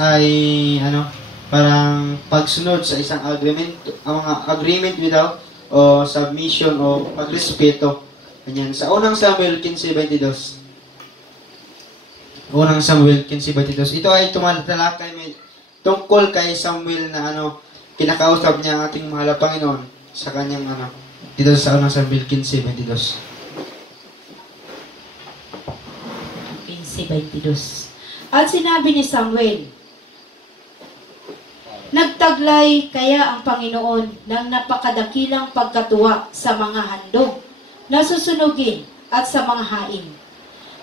ay parang pagsunod sa isang agreement, ang mga agreement without o submission o pagrespeto. Ganyan. Sa unang Samuel 15:22. Unang Samuel 15:22. Ito ay tumatalakay tungkol kay Samuel na kinakausap niya ang ating mahal na Panginoon sa kanyang dito sa unang Samuel 15:22. 15:22. At sinabi ni Samuel, nagtaglay kaya ang Panginoon ng napakadakilang pagkatuwa sa mga handog na susunugin at sa mga hain,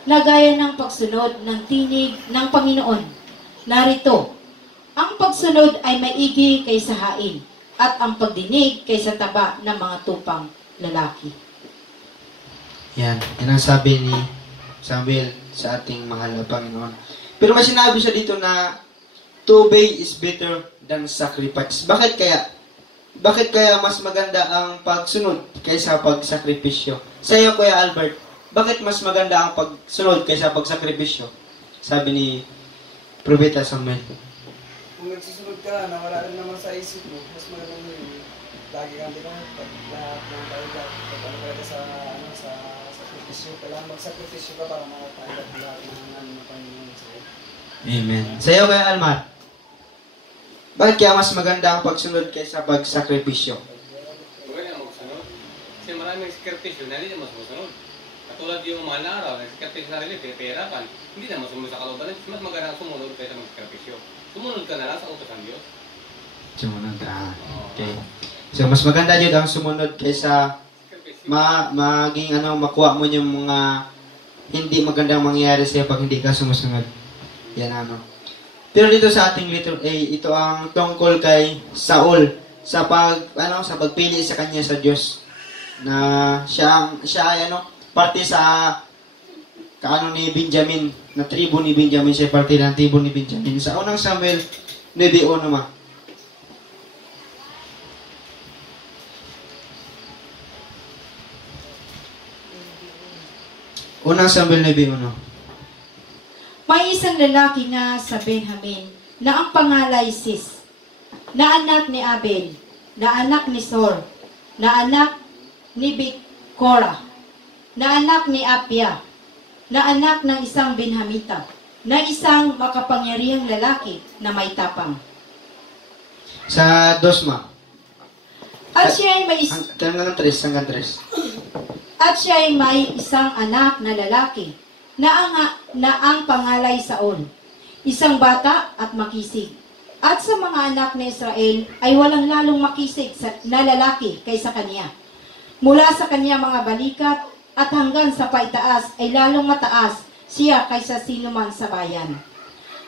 na gaya ng pagsunod ng tinig ng Panginoon. Narito, ang pagsunod ay maigi kaysa hain, at ang pagdinig kaysa taba ng mga tupang lalaki. Yan ang sabi ni Samuel sa ating mahal na Panginoon. Pero may sinabi siya dito na to obey is better than sacrifice. Bakit kaya? Bakit kaya mas maganda ang pagsunod kaysa pagsakripisyo? Sa iyo, Kuya Albert, bakit mas maganda ang pagsunod kaysa pagsakripisyo? Sabi ni Propeta Samuel. Kung nagsusunod ka na wala rin naman sa isip mo, mas maganda mo yung lagi kang tinong lahat ng talaga sa sakripisyo. Kailangan magsakripisyo ka para makatanggap lahat ng Panginoon sa'yo. Amen. Sa iyo, Kuya Almar, bakit kaya mas maganda ang pagsunod kaysa pagsakripisyo? Maganda ang magsunod. Kasi maraming sakripisyo na hindi na masusunod. Katulad yung mga araw, nagsakripisyo na rin, pera-perapan. Hindi na masumunod sa kalooban. Mas maganda ang sumunod kaysa magsakripisyo. Sumunod ka na lang sa utos ng Diyos. Sumunod ka. Okay. So, mas maganda yun ang sumunod kaysa maging makuha mo yung mga hindi magandang mangyayari sa'yo pag hindi ka sumusunod. Yan Pero dito sa ating letter A, ito ang tungkol kay Saul sa sa pagpili sa kanya sa Diyos. Na siya ay parte sa ni Benjamin, na tribo ni Benjamin, siya parte ng tribo ni Benjamin. Sa unang Samuel 9:1 ma. Unang Samuel 9:1. May isang lalaki nga sa Benjamin na ang pangalay Sis, na anak ni Abel, na anak ni Sor, na anak ni Bikora, na anak ni Apia, na anak ng isang Benhamita, na isang makapangyarihang lalaki na may tapang. Sa Dosma. At siya ay may At siya ay may isang anak na lalaki na ang pangalay Saul, isang bata at makisig. At sa mga anak ni Israel ay walang lalong makisig na lalaki kaysa kanya. Mula sa kanya mga balikat at hanggang sa paitaas ay lalong mataas siya kaysa sino man sa bayan.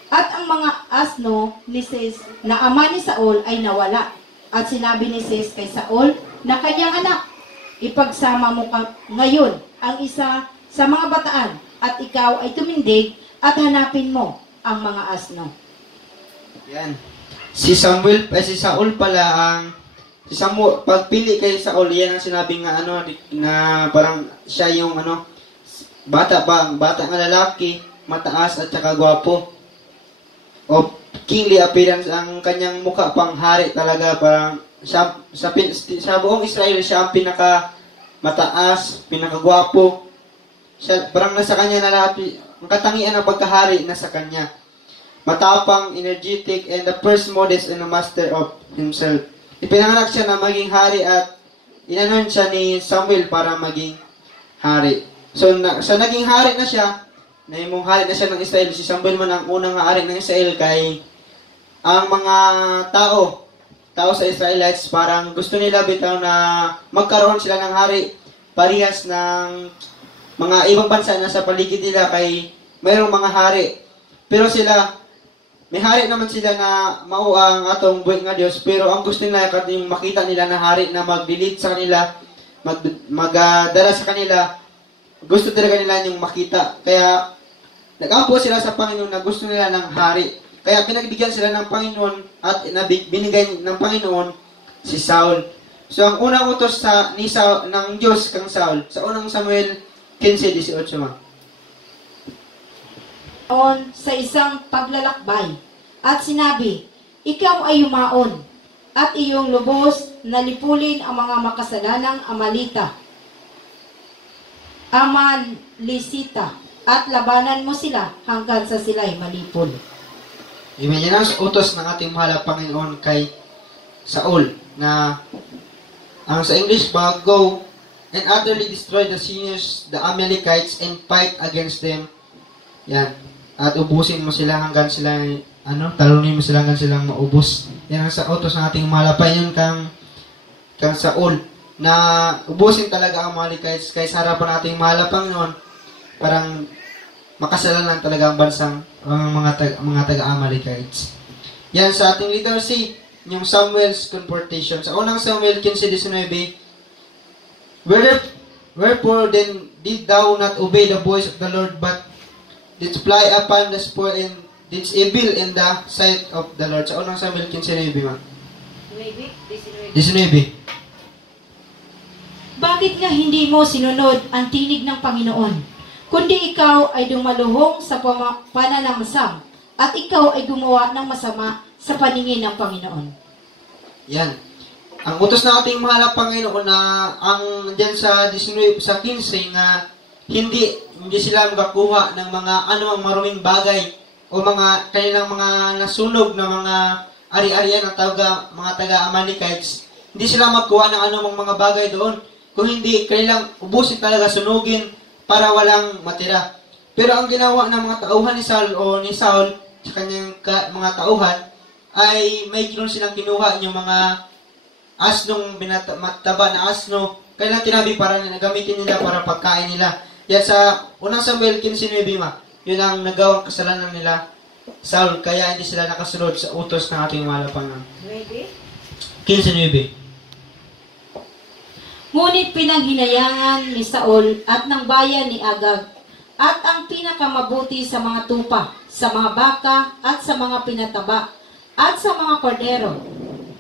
At ang mga asno ni Sis na ama ni Saul ay nawala. At sinabi ni Sis kay Saul na kanyang anak, ipagsama mo ngayon ang isa sa mga bataan at ikaw ay tumindig at hanapin mo ang mga asno. Yan. Si Saul pala pagpili kay Saul, yan ang sinabi nga na parang siya yung bata nga lalaki, mataas at saka gwapo. O kingly appearance ang kanyang mukha, pang hari talaga, parang sa buong Israel siya ang pinaka mataas, pinakagwapo. Siya, parang nasa kanya na lahat, ang katangian ng pagkahari nasa kanya. Matapang, energetic, and the first modest and a master of himself. Ipinanganak siya na maging hari at inanon siya ni Samuel para maging hari. So naging hari na siya, naimong hari na siya ng Israel. Si Samuel man ang unang hari ng Israel, kay ang mga tao sa Israelites, parang gusto nila bitaw na magkaroon sila ng hari parehas ng mga ibang bansa na sa paligid nila, kay mayroong mga hari. Pero sila, may hari naman sila na mao ang atong buhay nga Diyos, pero ang gusto nila yung makita nila na hari na mag-lead sa kanila, magdala sa kanila, gusto talaga nila yung makita. Kaya nag-ampo sila sa Panginoon na gusto nila ng hari. Kaya pinagbigyan sila ng Panginoon at binigay ng Panginoon si Saul. So ang unang utos ng Diyos kang Saul, sa unang Samuel 15:18 ma. Sa isang paglalakbay At sinabi, ikaw ay yumaon, at iyong lubos na lipulin ang mga makasalanang Amalisita, at labanan mo sila hanggang sa sila'y malipol. Amen. Yan ang utos ng ating mahal na Panginoon kay Saul, na ang sa English ba, go and utterly destroy the sinners, the Amalekites, and fight against them. Yan. At ubusin mo sila hanggang sila, talunin mo sila hanggang silang maubos. Yan ang sa utos ng ating mahal na Panginoon kang Saul, na ubusin talaga ang Amalekites kay sa harapan nating mahal na Panginoon, parang makasalanan talaga ang bansang mga taga-Amalekites. Yan sa ating literacy, yung Samuel's confrontation. Sa unang Samuel 15:19, wherefore then did thou not obey the voice of the Lord, but didst fly upon the spoil and didst evil in the sight of the Lord. Sa unang Samuel 15:19, ma. 19. Bakit nga hindi mo sinunod ang tinig ng Panginoon? Kundi ikaw ay dumaluhong sa pananamsam, at ikaw ay gumawa ng masama sa paningin ng Panginoon. Yan. Ang utos ng ating mahal na Panginoon na ang diyan sa 19 sa 15 nga hindi sila makakuha ng mga anumang maruming bagay o mga kanilang mga nasunog na mga ari-arian ng mga taga-Amalekites. Hindi sila magkuha ng anumang mga bagay doon, kung hindi kanilang ubusin talaga, sunugin para walang matira. Pero ang ginawa ng mga tauhan ni Saul sa kanyang mga tauhan ay may silang kinuha yung mga asnong mataba na asno, kailang tinabi para gamitin nila para pagkain nila. Yan sa unang Samuel 15:9, yun ang nagawang kasalanan nila Saul, kaya hindi sila nakasunod sa utos ng ating mahal na Panginoon. 15:9. Ngunit pinanghinayangan ni Saul at ng bayan ni Agag, at ang pinakamabuti sa mga tupa, sa mga baka, at sa mga pinataba, at sa mga kordero,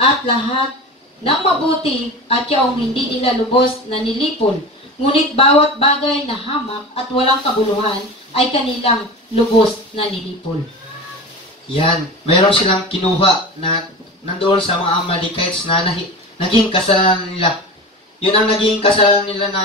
at lahat ng mabuti at yaong hindi nila lubos na nilipol, ngunit bawat bagay na hamak at walang kabuluhan ay kanilang lubos na nilipol. Yan, mayroon silang kinuha na nandoon sa mga Amalekites na naging kasalanan nila. Yun ang naging kasalanan nila, na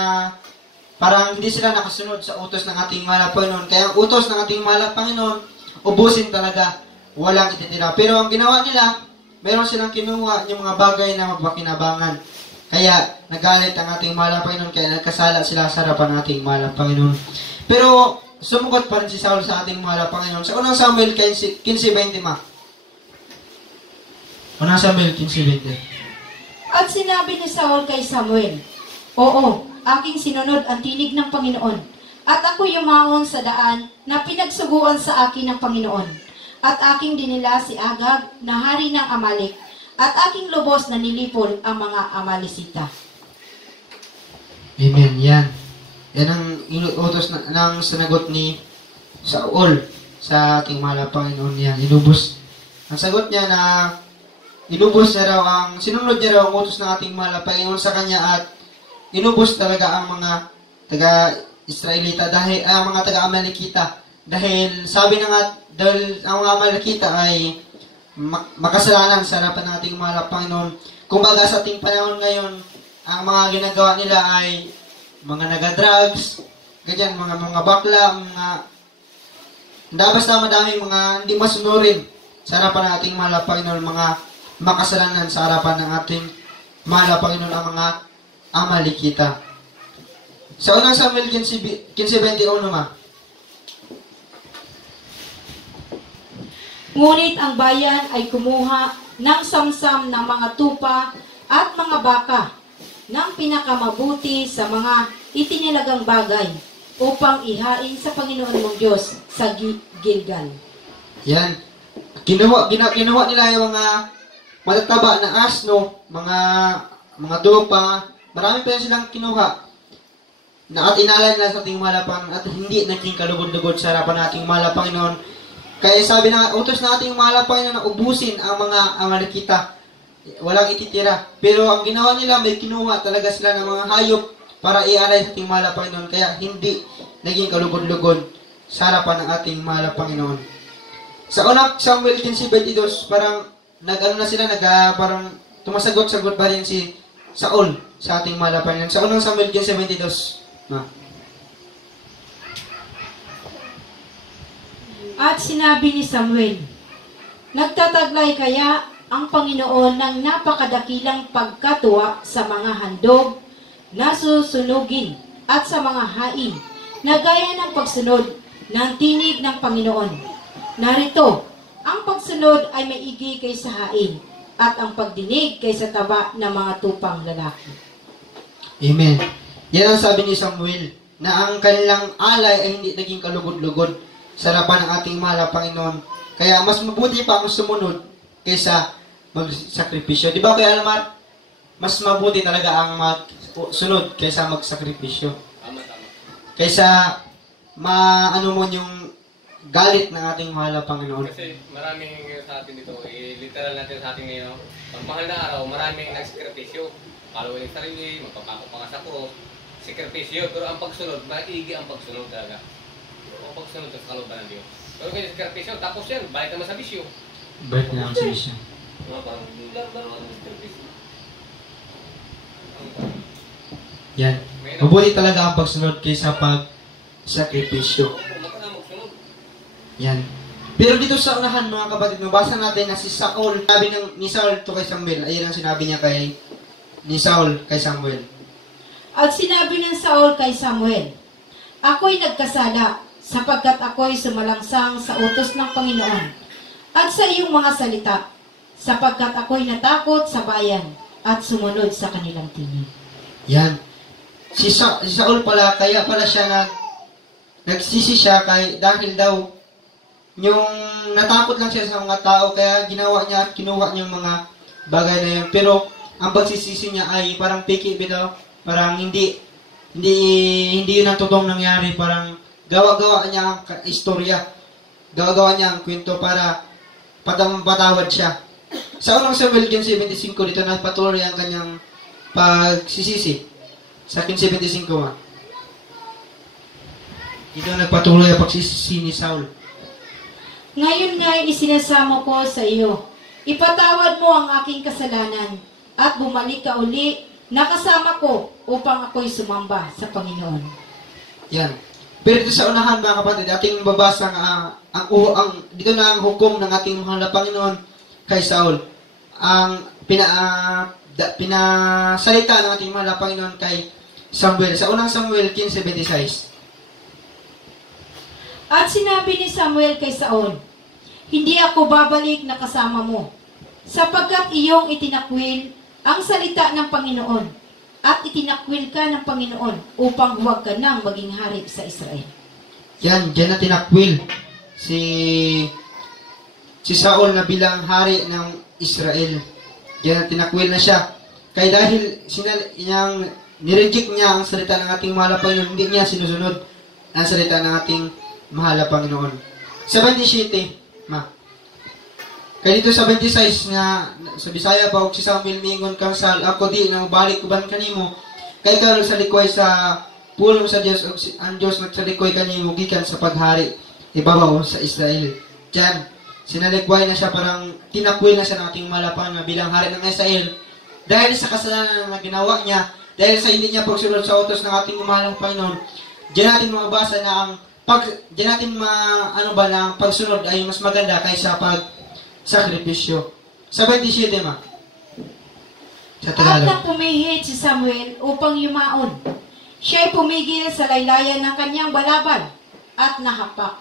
parang hindi sila nakasunod sa utos ng ating mahal na Panginoon. Kaya ang utos ng ating mahal na Panginoon, ubusin talaga, walang ititira. Pero ang ginawa nila, meron silang kinuha yung mga bagay na magpakinabangan. Kaya nagalit ang ating mahal na Panginoon, kaya nagkasala sila sa harapan ng ating mahal na Panginoon. Pero sumugot pa rin si Saul sa ating mahal na Panginoon. Sa unang Samuel 15:20, ma. Unang Samuel 15:20. At sinabi ni Saul kay Samuel, oo, aking sinunod ang tinig ng Panginoon, at ako yumaon sa daan na pinagsuguan sa akin ng Panginoon, at aking dinila si Agag na hari ng Amalek, at aking lubos na nilipol ang mga Amalisita. Amen. Yan. Yan ang utos ng sinagot ni Saul sa ating mahal na Panginoon. Yan. Inubos. Ang sagot niya na inubos niya raw sinunod niya raw ang utos ng ating mahal na Panginoon sa kanya, at inubos talaga ang mga taga-Israelita, dahil ang mga taga-Amalekita, dahil sabi na nga, dahil ang mga Amalekita ay makasalanan sa harapan ng ating mahal na Panginoon. Kumbaga sa ating panahon ngayon, ang mga ginagawa nila ay mga naga-drugs, ganyan, mga bakla, basta madaming mga hindi masunurin sa harapan ng ating mahal na Panginoon, mga makasalanan sa harapan ng ating mahal na Panginoon, ang mga Amalekita. Sa unang Samuel 15:21, ma. Ngunit ang bayan ay kumuha ng samsam ng mga tupa at mga baka ng pinakamabuti sa mga itinilagang bagay upang ihain sa Panginoon mong Diyos sa Gilgal. Yan. Kinuha nila yung mga matataba na asno, mga tupa, marami pa silang kinuha na at inalay nila sa ating mahal na Panginoon, at hindi naging kalugod-lugod sa harapan ng ating mahal na Panginoon. Kaya sabi na utos na ating mahal na Panginoon na ubusin ang mga Amalekita, walang ititira. Pero ang ginawa nila, may kinuha talaga sila ng mga hayop para ialay sa ating mahal na Panginoon, kaya hindi naging kalugod-lugod sa harapan ng ating mahal na Panginoon. Sa unang Samuel 15:22, parang nag-ano na sila, parang tumasagot-sagot pa rin si Saul sa ating malapan. Sa unang Samuel 15:22. At sinabi ni Samuel, nagtataglay kaya ang Panginoon ng napakadakilang pagkatuwa sa mga handog na susunugin at sa mga hain na gaya ng pagsunod ng tinig ng Panginoon. Narito, ang pagsunod ay maigi kaysa hain at ang pagdinig kaysa taba ng mga tupang lalaki. Amen. Yan ang sabi ni Samuel, na ang kanilang alay ay hindi naging kalugod-lugod sa harapan ng ating mahal na Panginoon. Kaya mas mabuti pa ang sumunod kaysa magsakripisyo. Di ba Kuya Almar? Mas mabuti talaga ang sunod kaysa magsakripisyo. Tama, tama. Kaysa maano mo yung galit ng ating mahal na Panginoon. Kasi maraming sa atin dito, literal natin sa atin ngayon, pag mahal na araw, maraming nagsikripisyo. Kalawin yung sarili, magpapako pa nga sa cross, sikripisyo. Pero ang pagsunod, maigi ang pagsunod talaga. Ang pagsunod sa kalooban ng Diyos. Pero kaya sikripisyo, tapos yan, balik naman sa bisyo. Balik na ang siya. Parang laro ang sikripisyo. Yan. Mabuti talaga ang pagsunod kaysa pag-sakripisyo. Yan. Pero dito sa unahan mga kapatid, mabasa natin na si Saul, sabi ni Saul to kay Samuel, ayun ang sinabi niya ni Saul kay Samuel. At sinabi ng Saul kay Samuel, ako'y nagkasala sapagkat ako'y sumalangsang sa utos ng Panginoon at sa iyong mga salita, sapagkat ako'y natakot sa bayan at sumunod sa kanilang tinig. Yan. Si Saul pala, kaya pala siya nagsisi siya dahil daw yung natakot lang siya sa mga tao, kaya ginawa niya at kinuha niya yung mga bagay na yun. Pero ang pagsisisi niya ay parang piki bitaw, parang hindi yun ang totoong nangyari, parang gawa-gawa niya ang istorya, gawa-gawa niya ang kwento para patawad siya. Sa unang Samuel 15:75 dito nagpatuloy ang kanyang pagsisisi. Sa 15:75 dito nagpatuloy ang pagsisisi ni Saul. Ngayon nga'y isinasamo ko sa iyo. Ipatawad mo ang aking kasalanan at bumalik ka uli na kasama ko upang ako'y sumamba sa Panginoon. Yan. Pero dito sa unahan mga kapatid, ating mababasa dito na ang hukom ng ating mahal na Panginoon kay Saul. Ang pinasalita ng ating mahal na Panginoon kay Samuel. Sa unang Samuel 15:26. At sinabi ni Samuel kay Saul, hindi ako babalik na kasama mo, sapagkat iyong itinakwil ang salita ng Panginoon, at itinakwil ka ng Panginoon upang huwag ka nang maging hari sa Israel. Yan, dyan na tinakwil si Saul na bilang hari ng Israel. Diyan na tinakwil na siya. Kaya dahil nireject niya ang salita ng ating mahal na Panginoon, hindi niya sinusunod ang salita ng ating mahal na Panginoon. Sa 27, kaya dito sa 26 nga, sa Bisaya pa, si Samuel mingon kang Saul, ako di na mabalik kuban kanimo, kay karon sa likoy sa pulong sa Dios, ang Dios nagsalikoy kanimo gikan sa paghari ibabaw sa Israel. Diyan, sinalikway na siya, parang tinakwil na siya ng ating malapan na bilang hari ng Israel dahil sa kasalanan na ginawa niya, dahil sa hindi niya pagsunod sa utos ng ating mahal na Panginoon. Diyan natin mabasa na ang ang pagsunod ay mas maganda kaysa sakripisyo. Sa 27 sa At Tagalog. nang pumihit si Samuel upang yumaon, siya'y pumigil sa laylayan ng kanyang balabal at nahapak.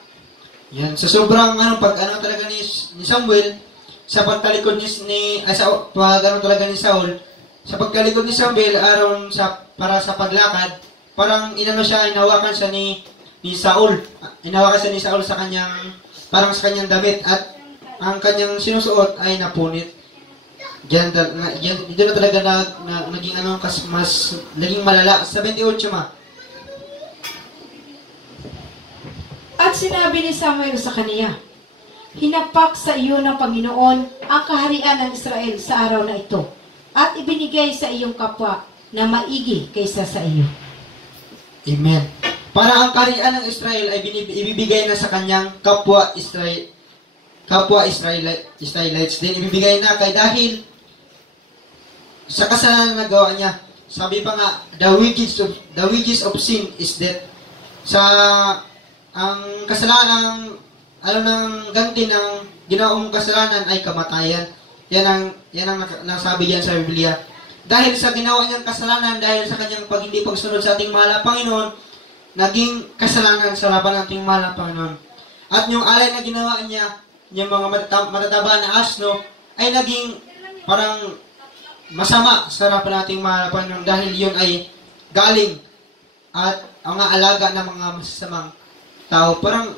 Yan, sa sobrang talaga ni Samuel, sa pagtalikod ni Saul, sa pagtalikod ni Samuel para sa paglakad, parang inawakan siya ni Saul. Inawakan siya ni Saul sa kanyang damit, at ang kanyang sinusuot ay napunit. Dito na talaga naging naging malala. Sa 28 At sinabi ni Samuel sa kaniya, hinapak sa iyo ng Panginoon ang kaharian ng Israel sa araw na ito, at ibinigay sa iyong kapwa na maigi kaysa sa iyo. Amen. Para ang kaharian ng Israel ay ibibigay na sa kanyang kapwa kapwa Israelites din ibibigay na kay dahil sa kasalanan na nagawa niya. Sabi pa nga, the wages of sin is death. Sa ang kasalanan, ng ganti ng ginawang kasalanan ay kamatayan. Yan ang nasabi diyan sa Biblia. Dahil sa ginawa niyang kasalanan, dahil sa kanyang hindi pagsunod sa ating mahal na Panginoon, naging kasalanan sa harapan ng ating mahal na Panginoon. At yung alay na ginawa niya, yung mga matataba na asno, ay naging parang masama sa harapan nating mahal na Panginoon dahil yun ay galing at ang alaga ng mga masasamang tao. Parang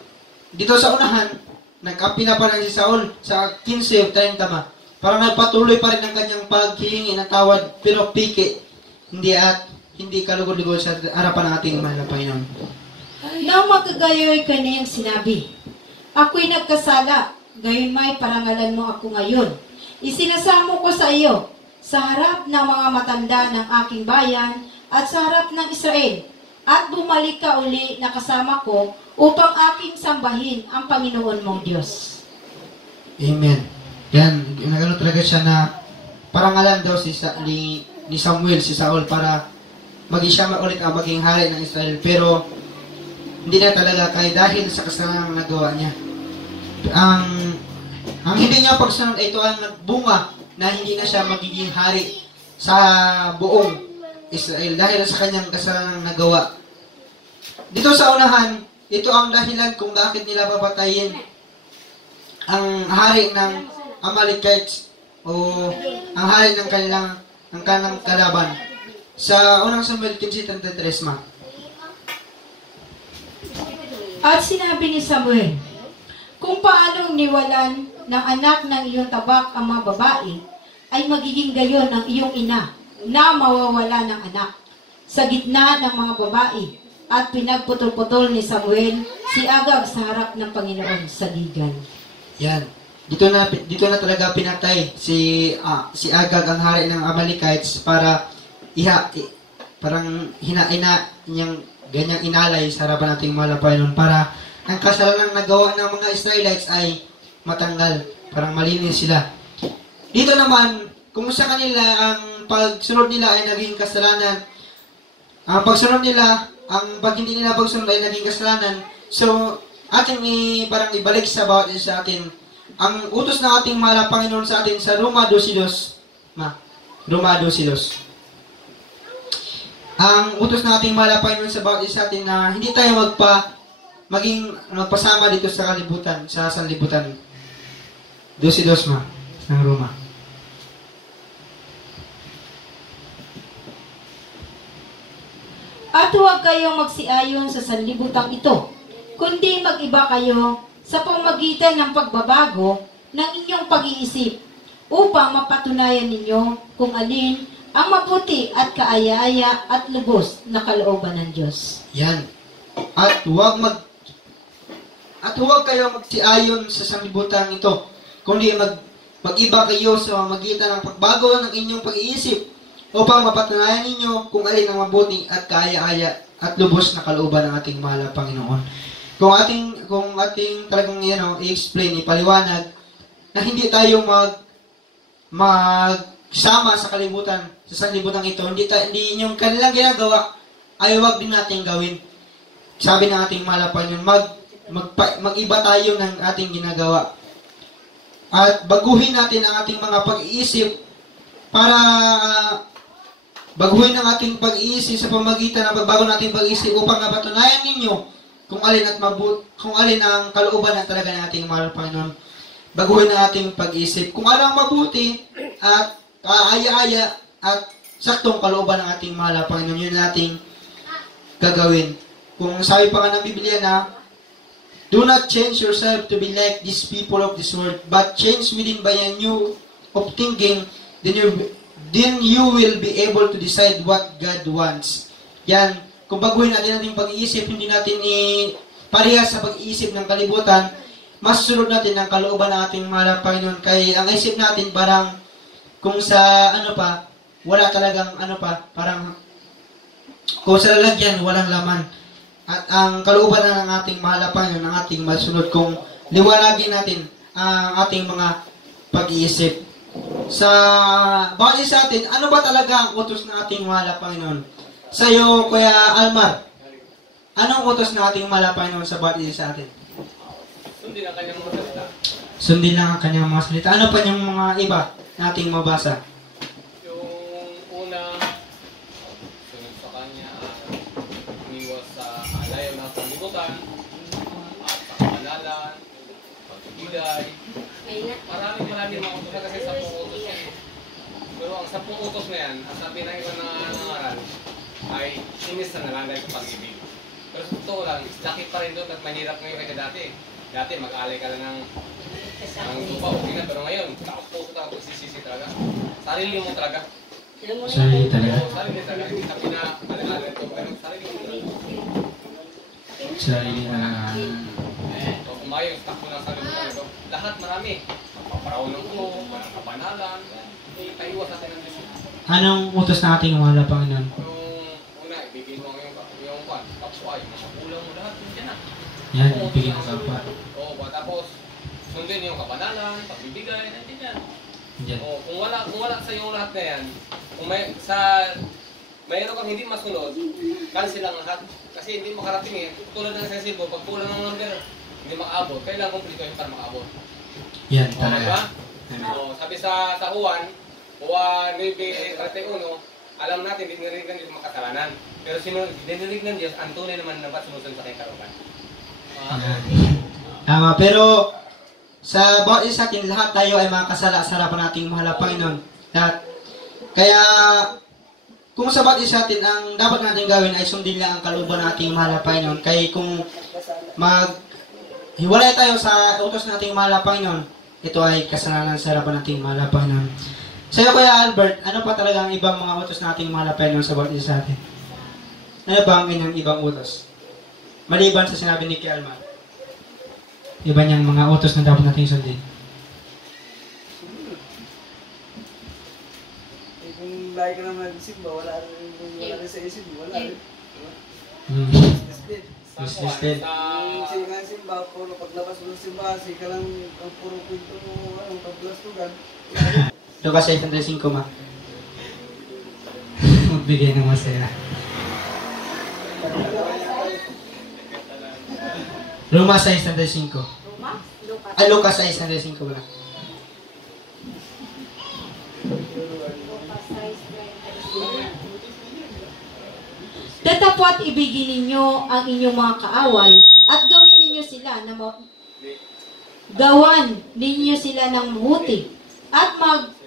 dito sa unahan, nag-api na pa rin si Saul sa 15 o 30 ma. Parang nagpatuloy pa rin ang kanyang paghihingi ng tawad, pero piki, hindi kalugod-lugod sa harapan ng ating mahal na Panginoon. Nang magkagayoy kaniyang sinabi, ako'y nagkasala, gayon may parangalan mo ako ngayon. Isinasamo ko sa iyo, sa harap ng mga matanda ng aking bayan at sa harap ng Israel, at bumalik ka uli na kasama ko upang aking sambahin ang Panginoon mong Diyos. Amen. Yan, nagano talaga siya na parangalan daw ni Samuel, si Saul, para siya ulit ang maging hari ng Israel. Pero hindi na talaga kaya dahil sa kasalanan na nagawa niya. Ang hindi niya pagsunod ito ang nagbunga na hindi na siya magiging hari sa buong Israel dahil sa kanyang kasalanan nagawa. Dito sa unahan, ito ang dahilan kung bakit nila papatayin ang hari ng Amalekites o ang hari ng kanilang kalaban. Sa unang Samuel 15:33 ma. At sinabi ni Samuel, kung paanong niwalan ng anak ng iyong tabak ang mga babae, ay magiging gayon ng iyong ina na mawawala ng anak sa gitna ng mga babae. At pinagputol-putol ni Samuel si Agag sa harap ng Panginoon sa Gilgal. Yan. Dito na talaga pinatay si Agag ang hari ng Amalekites para parang niyang ganyang inalay sa harapan nating mahal na Panginoon para ang kasalanan nagawa ng mga Israelites ay matanggal, parang malinis sila. Dito naman, kung sa kanila ang pagsunod nila ay naging kasalanan, ang pag hindi nila pagsunod ay naging kasalanan, so ating parang ibalik sa bawat isa sa atin. Ang utos ng ating mahal na Panginoon sa atin sa Roma 12:2. Roma 12:2. Ang utos ng ating mahal na Panginoon sa bawat isa sa atin na hindi tayo magpasama dito sa kalibutan, sa sanlibutan. 12:2 ng Roma. At huwag kayong magsiayon sa sanlibutang ito, kundi mag-iba kayo sa pamamagitan ng pagbabago ng inyong pag-iisip upang mapatunayan ninyo kung alin ang mabuti at kaaya-aya at lubos na kalooban ng Diyos. Yan. At huwag kayong magsiayon sa sanlibutan ito, kundi mag-iba kayo sa pamamagitan ng pagbago ng inyong pag-iisip upang mapatunayan ninyo kung alin ang mabuti at kaaya-aya at lubos na kalooban ng ating mahal na Panginoon. Kung ating talagang i-explain, ipaliwanag na hindi tayo magsama sa kalibutan, sa sanlibutan ito, hindi yung kanilang ginagawa ay huwag din natin gawin. Sabi ng ating mahal na Panginoon, mag-iba tayo ng ating ginagawa. At baguhin natin ang ating mga pag-iisip para baguhin ang ating pag-iisip sa pamagitan ng pagbago nating pag-iisip upang mapatunayan ninyo kung alin ang kalooban na talaga ng ating mahal na Panginoon. Baguhin ang ating pag-iisip kung ano ang mabuti at kaaya-aya at saktong kalooban ng ating mahal na Panginoon. Yun nating gagawin. Kung sabi pa nga ng Biblia na, do not change yourself to be like these people of this world, but change within by a new of thinking, then you will be able to decide what God wants. Yan. Kung baguhin natin ating pag-iisip, hindi natin parehas sa pag-iisip ng kalibutan, masusunod natin ang kalooban ng ating mahal na Panginoon. Kaya ang isip natin parang kung sa wala talagang parang kung sa lalagyan, walang laman. At ang kalooban ng ating mahal na Panginoon, ang ating masunod kung liwanagin natin ang ating mga pag-iisip. Sa bawat isa atin, ano ba talaga ang utos na ating mahal na Panginoon? Sa iyo, Kuya Almar, anong utos na ating mahal na Panginoon sa bawat isa atin? Sundin ang kanyang mga salita. Sundin lang ang kanyang mga salita. Ano pa yung mga iba na ating mabasa? Yung una, sunod sa kanya, umiwas sa alayaw ng sanlibutan, at sa kamalalan, pagbibigay. Maraming mga utos kasi 10 utos yan. Pero ang 10 utos na yan, ang sabi ng iba na nangaral, ay inis na lang dahil sa pag-ibig. Pero sa totoo lang, laki pa rin doon at mahirap ngayon kaysa dati. Dati mag-alay ka lang ng lupa, okay na. Pero ngayon, takot-puso talaga, sisisi talaga. Sarili mo talaga. Sarili talaga. Oo, sarili talaga. Hindi sabi na, alay-alay ito. Sarili mo talaga. Sarili na. So, kumayo, stock mo lang sa limutan ito. Lahat marami. Magpaparaw ng ulo, walang kabanalan. Paiwas natin ang Diyos. Anong utos na ating mahal na Panginoon? Yung una, ibigin mo yung kapwa, yung mga kulang mo lahat. Yan na. Yan, ibigin ang kapwa. Oo, tapos sundin yung kabanalan, pagbibigay, nandiyan yan. Yan. Oo, kung wala sa yung lahat na yan, kung mayroon kang hindi masunod, cancel lang lahat. Kasi hindi makarating eh. Tulad ng sensibo, pag kulang ng number, hindi makaabot. Kailangan kumpleto yung para makaabot. Yan, Oo, talaga. diba? Oo, sabi sa Juan 9:31, alam natin, dinirinig ng Diyos makasalanan. Pero dinirinig ng Diyos, ang tunay naman na ba't sumusunod sa kanyang karupan. Yan. Tama, pero sa bawat isa atin, lahat tayo ay makakasala sa harapan nating mahal na Panginoon. Lahat. Kaya, kung sa bawat isa atin, ang dapat natin gawin ay sundin lang ang kalooban nating mahal na Panginoon. Kaya kung hiwalay tayo sa utos nating mahal na Panginoon, ito ay kasalanan sa harapan nating mahal na Panginoon. Sa iyo, Kuya Albert, ano pa talaga ang ibang mga utos nating mahal na Panginoon sa bawat isa atin? Ano ba ang inyong ibang utos? Maliban sa sinabi ni Kuya Almar. Iba niyang mga utos na dapat nating sundin. Kung lagi ka naman nagsimba, wala rin sa isip, wala rin. Useless din. Sige nga simba, puro paglabas mo ng simba, sige ka lang ang puro kwento mo, paglastugan. Lucas 6:35 ma. Magbigay ng masaya. Roma 6:35. Lucas 6:35 ba? Datapwat ibigin ninyo ang inyong mga kaaway at gawin ninyo sila gawan ninyo sila ng mabuti at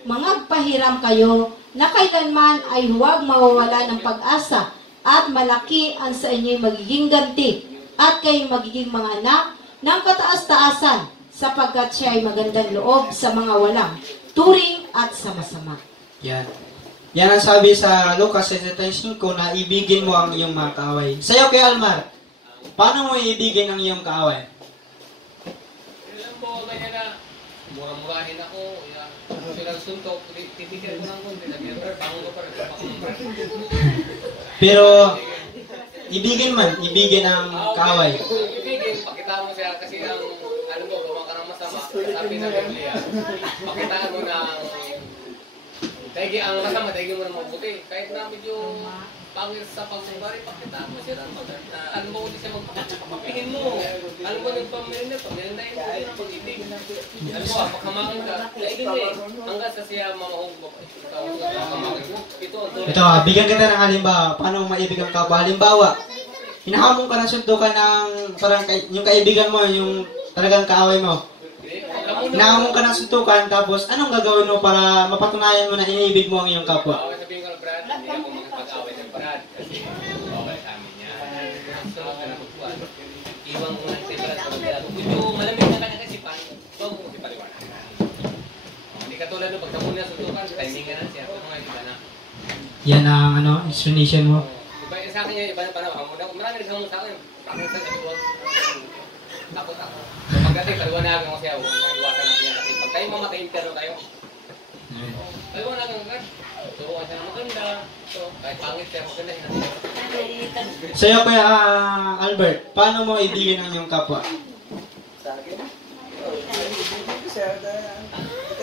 mangagpahiram kayo na kailanman ay huwag mawawala ng pag-asa at malaki ang sa inyo'y magiging ganti at kayo magiging mga anak ng kataas-taasan sapagkat siya ay magandang loob sa mga walang turing at sama-sama. Yan. Yan ang sabi sa Lucas 6:35 na ibigin mo ang iyong mga kaaway. Sa iyo, Kuya Almar, paano mo ibigin ang iyong kaaway? Alam mo, ganyan na, mura-murahin ako, silang suntok, titigil ko ng konti, sabihin, bangon ko pa rin, Pero, ibigin ang kaaway. Ibigin, pakita mo siya kasi ang, ano mo, gawa ka ng masama, sabi ng Biblia, pakitaan mo ng, daigi ang masama, daigi mo ng mabuti. Kahit na medyo pangit sa pagbari, pakitaan mo siya ng maganda. Alam mo, hindi siya magpapapingin mo. Alam mo, nagpamirin pamirindahin mo din ang pag-ibig. Alam mo, pagkamakin ka, daigi mo eh. Hanggang sa siya mamahong pagkamakin mo. Ito, bigyan kita ng halimbawa. Paano mo maibig ang kapwa? Halimbawa, hinahamon ka ng suntukan ng parang yung kaibigan mo, yung talagang kaaway mo. Hinahamon ka ng suntukan, tapos anong gagawin mo para mapatunayan mo na iniibig mo ang iyong kapwa? Sabihin ko na, Brad, hindi ako makapag-away ng Brad kasi bawal sa amin niya. Sunod ka na magpuan. Iwang mo na si Brad sa mga kung medyo malamig na kanyang isipan, huwag mo si paliwanag. Hindi katulad nung pagka muna suntukan, timing na siya. Kung mga iba na. Yan ang explanation mo. Iba sa akin yan, iba na panahon. Marami nagsamong sa akin. Bakit sa sabi ko, takot ako. So pagdating, paliwanagan ko siya, huwag na iwasan natin yan. Kasi pag tayo mamatay-interno tayo, paliwanagan ka. So, siya na maganda. So, kahit pangit siya, maganda siya. Sa iyo, Kuya Albert, paano mo ibigin ang iyong kapwa? Sa akin,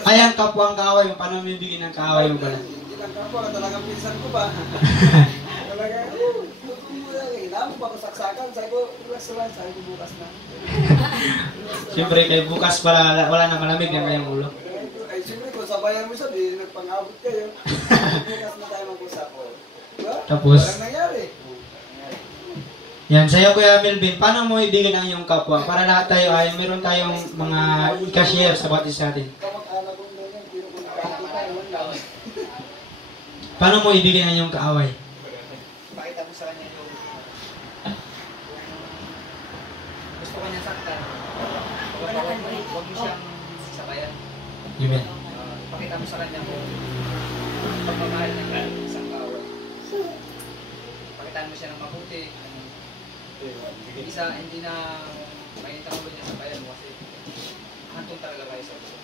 Ay, ang kapwa ang kaaway mo. Paano mo ibigin ng kaaway mo pala? Hindi lang kapwa, talagang pinsan ko ba? Talagang, hinamon pa ko saksakan. Sabi ko, relax lang. Sabi ko bukas na. Siyempre, kay bukas pala, wala na malamig na kayong ulo. Ay, siyempre, kung sabayan mo siya, di nagpang-abot kayo. Bukas na tayo mag-usap ko. Diba? Tapos? Walang nangyari. Yan, sa'yo Kuya Melvin, paano mo ibigin ang iyong kapwa? Para lahat tayo ay meron tayong mga i-share sa bawat isa natin. Kamag-anak ko na yan, pero kung nakakita, naman lang. Paano mo ibigin ang iyong kaaway? Pakita mo sa kanya yung gusto ko niya saktan. Huwag mo siyang sabayan. Amen. Pakita mo sa kanya kung pagmamahal ng isang kaaway. Pakitaan mo siya ng mabuti. Isa, hindi na mainit ang ulo niya sa bayan mo kasi hantong talaga kayo sa ulo.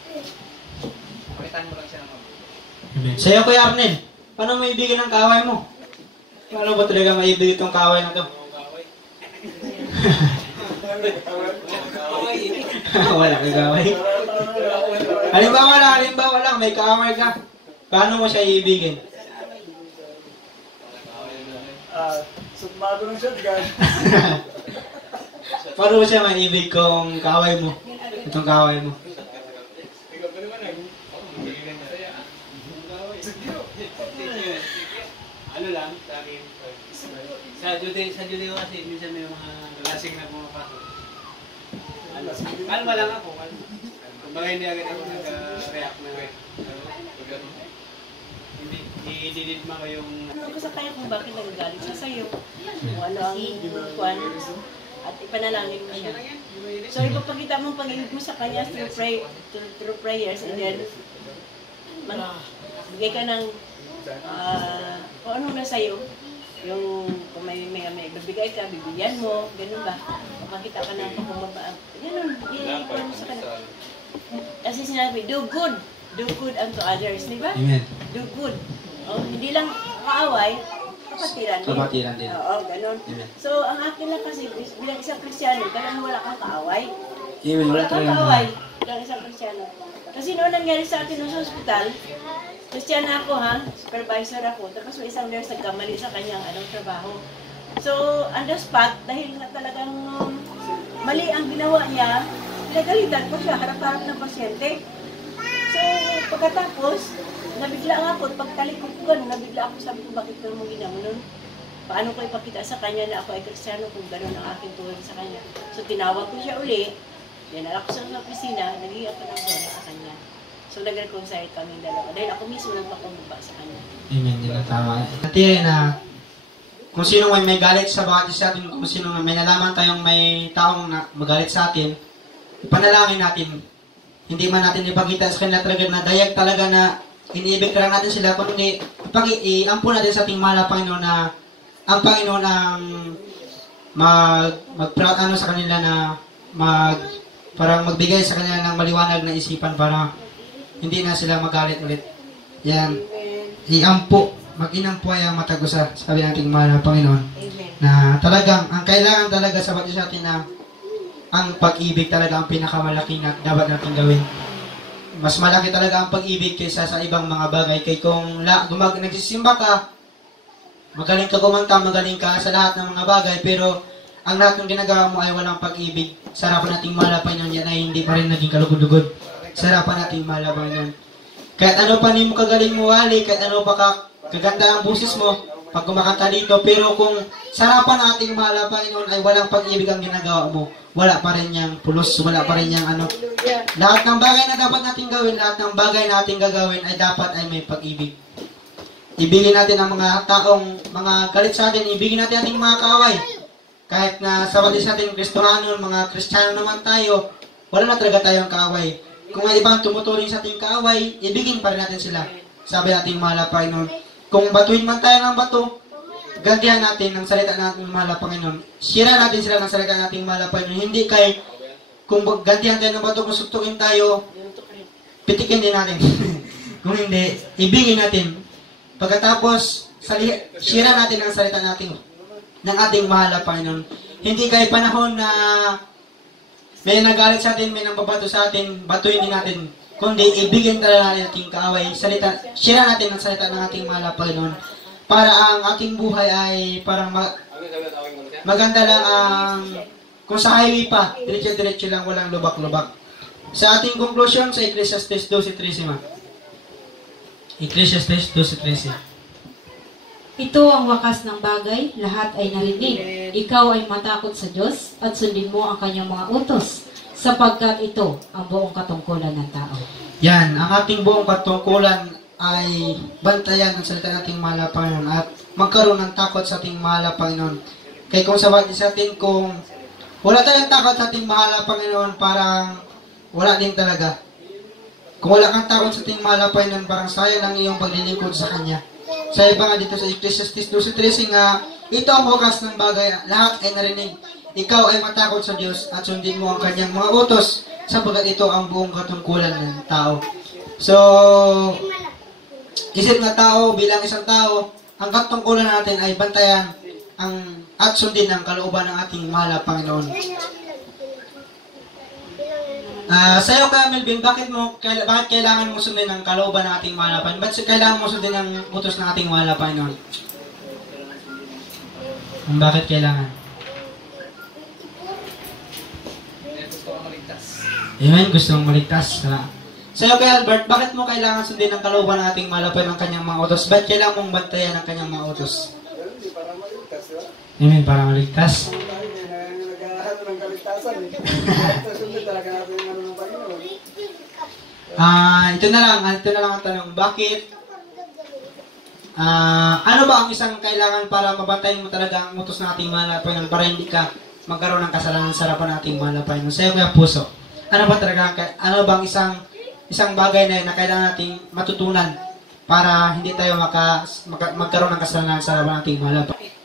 Pakitaan mo lang siya ng mabuti. Amen. Sa'yo Kuya Arnel, paano mo ibigin ang kaaway mo? Paano ba talaga maibigin itong kaaway na to? Wala kang kaaway. Halimbawa lang, may kaaway ka. Paano mo siya iibigin? Sumado ng shotgun. Paano mo siya maibig kung kaaway mo? Itong kaaway mo. Ano lang, sa akin, sa Judeo kasi minsan may mga lasing na pumapasok. Kalma lang ako. Kumbaga hindi agad ako nag-react na hindi mo yung... Ano ko sa kanya kung bakit nagagalit siya sa'yo. Kung ano ang kwan. At ipanalangin mo siya. So ipapakita mo pag-ibig mo sa kanya through prayers and then bigay ka ng kung ano na sa'yo. Yung kung may bibigay ka, bibigyan mo, ganun ba? Makita ka na pagkumabaan. Ganun, i-ikuha mo sa kanya. Kasi sinabi, do good unto others, di ba? Amen. Do good. Oh, hindi lang kaaway, kapatiran din. Kapatiran din. Oo, ganun. Amen. So, ang akin lang kasi, bilang isang Kristiyano, kailangan wala kang kaaway. Amen. Wala Wala kang talaga kaaway, bilang isang Kristiyano. Kasi noon nangyari sa atin sa hospital, Kristiyano ako ha, supervisor ako, tapos may isang nurse nagkamali sa kanyang trabaho. So, on the spot, dahil na talagang mali ang ginawa niya, pinagalitan ko siya, harap-harap ng pasyente. So, pagkatapos, nabigla nga ako, pagtalikod ko gano'n, nabigla ako, sabi ko, bakit ko mo ginawa nun? Paano ko ipakita sa kanya na ako ay Kristiyano kung gano'n ang aking tuwag sa kanya? So, tinawag ko siya uli, dinala ko sa opisina, naging ako ng bola sa kanya. So, nag-reconcile kami dalawa. Dahil ako mismo nagpakumbaba sa kanya. Amen. Yun ang tama. Natira na kung sino may galit sa bawat isa atin, kung sino may nalaman tayong may taong na magalit sa atin, ipanalangin natin. Hindi man natin ipakita sa kanila talaga na dayag talaga na iniibig ka lang natin sila, kundi i-ampo natin sa ating mahal na Panginoon na ang Panginoon ang ano sa kanila na parang magbigay sa kanila ng maliwanag na isipan para hindi na sila magalit ulit. Yan. Iampo. Mag-inampo ay ang matagusa. Sabi natin mahal na Panginoon. Amen. Na talagang, ang kailangan talaga sa bawat isa atin na ang pag-ibig talaga ang pinakamalaki na dapat natin gawin. Mas malaki talaga ang pag-ibig kaysa sa ibang mga bagay. Kaya kung nagsisimba ka, magaling ka kumanta, magaling ka sa lahat ng mga bagay, pero ang lahat ng ginagawa mo ay walang pag-ibig. Sa harapan nating mahal na Panginoon, yan ay hindi pa rin naging kalugod-lugod. Sa harapan nating mahal na Panginoon. Kahit ano pa mo kagaling mo wali, kahit ano pa kaganda ang busis mo, pag kumakanta dito, pero kung sa harapan nating mahal na Panginoon ay walang pag-ibig ang ginagawa mo, wala pa rin yung pulos, wala pa rin yung lahat ng bagay na dapat natin gawin, lahat ng bagay na natin gagawin ay dapat ay may pag-ibig. Ibigin natin ang mga taong, mga galit sa atin, ibigin natin ating mga kaaway. Kahit na sa batis natin Kristiyano, mga Kristiyano naman tayo, wala na talaga tayong kaaway. Kung may ibang tumuturing sa ating kaaway, ibigin pa rin natin sila. Sabi nating mahal na Panginoon, kung batuin man tayo ng bato, gantihan natin ng salita natin mahal na Panginoon. Sira natin sila ng salita nating mahal na Panginoon. Hindi kay, kung gantihan tayo ng bato, kung suktukin tayo, pitikin din natin. Kung hindi, ibigin natin. Pagkatapos, sira natin ang salita natin ng ating mahal na Panginoon. Hindi kay panahon na may nagalit sa atin, may nangbabato sa atin, batuin din natin. kundi ibigin talaga natin ating kaaway. Share natin ang salita ng ating mahal na Panginoon para ang ating buhay ay parang maganda lang ang kung sa highway pa, diretso-diretso lang, walang lubak-lubak. Sa ating conclusion sa Ecclesiastes 12:13. Ecclesiastes 12:13. Ito ang wakas ng bagay, lahat ay narinig. Ikaw ay matakot sa Diyos at sundin mo ang kanyang mga utos, sapagkat ito ang buong katungkulan ng tao. Yan, ang ating buong katungkulan ay bantayan ang salita ng ating mahal na Panginoon at magkaroon ng takot sa ating mahal na Panginoon. Kaya kung sabi sa atin, kung wala tayong takot sa ating mahal na Panginoon, parang wala din talaga. Kung wala kang takot sa ating mahal na Panginoon, parang sayang ang iyong paglilingkod sa Kanya. Sa iba nga dito sa Ecclesiastes 12:13 nga, ito ang wakas ng bagay, lahat ay narinig. Ikaw ay matakot sa Diyos at sundin mo ang Kanyang mga utos, sapagkat ito ang buong katungkulan ng tao. So, isip nga tao, bilang isang tao, ang katungkulan natin ay bantayan at sundin ang kalooban ng ating mahal na Panginoon. Sa'yo ka, Melvin, bakit kailangan mo sundin ang kalooban ng ating mahal na Panginoon? Bakit kailangan mo sundin ang utos ng ating mahal na Panginoon? Bakit kailangan? Gusto ko maligtas. Amen, gusto mong maligtas. Sa'yo kay Albert, bakit mo kailangan sundin ang kalooban ng ating mahal na Panginoon ng kanyang mga utos? Bakit kailangan mong bantayan ang kanyang mga utos? Well, hindi para maligtas, di ba? Amen, para maligtas. Dahil nag-ahalo ng kaligtasan eh. Ito, sundin talaga natin yung ano ng Panginoon. Ito na lang ang tanong. Bakit? Ano ba ang isang kailangan para mabantayan mo talaga ang utos ng ating mahal na Panginoon para hindi ka magkaroon ng kasalanan sa harapan ng ating mahal na Panginoon? Sa'yo kuya puso, ano bang isang bagay na kailangan nating matutunan para hindi tayo magkaroon ng kasalanan sa harapan ng ating mahal na Panginoon?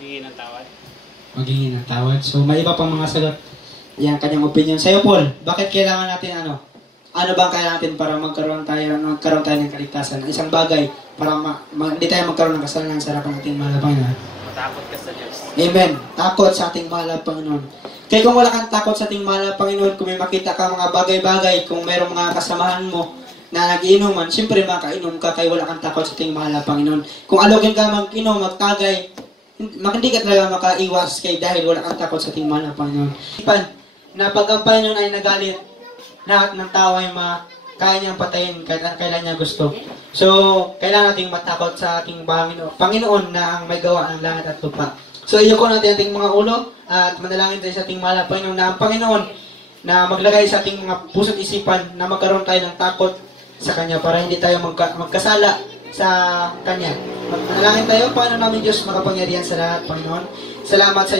Hingi ng tawad. Maghingi ng tawad. So, may iba pang mga sagot. Yan, kanyang opinion. Sa'yo, Paul, bakit kailangan natin ano ba ang kailangan natin para magkaroon tayo ng kaligtasan? Isang bagay para hindi tayo magkaroon ng kasalanan sa harapan ng ating mahal na Panginoon. Matakot ka sa Diyos. Amen. Takot sa ating mahal na Panginoon. Kaya kung wala kang takot sa ating mahal na Panginoon, kung may makita ka mga bagay-bagay, kung mayroong mga kasamahan mo na nagiinuman, siyempre makainom ka kaya wala kang takot sa ating mahal na Panginoon. Kung alogin ka mag-inom, magtagay, hindi ka talaga makaiwas kay dahil wala kang takot sa ating mahal na Panginoon. Na pag ang Panginoon ay nagalit, lahat ng tao ay kaya niyang patayin kailan niya gusto. So, kailangan nating matakot sa ating Panginoon na ang may gawa ng langit at lupa. So, iyuko natin ating mga ulo at manalangin tayo sa ating mahal na Panginoon na ang Panginoon na maglagay sa ating mga puso't isipan na magkaroon tayo ng takot sa Kanya para hindi tayo magkasala sa Kanya. Manalangin tayo, Panginoon namin Diyos, makapangyarihan sa lahat, Panginoon. Salamat sa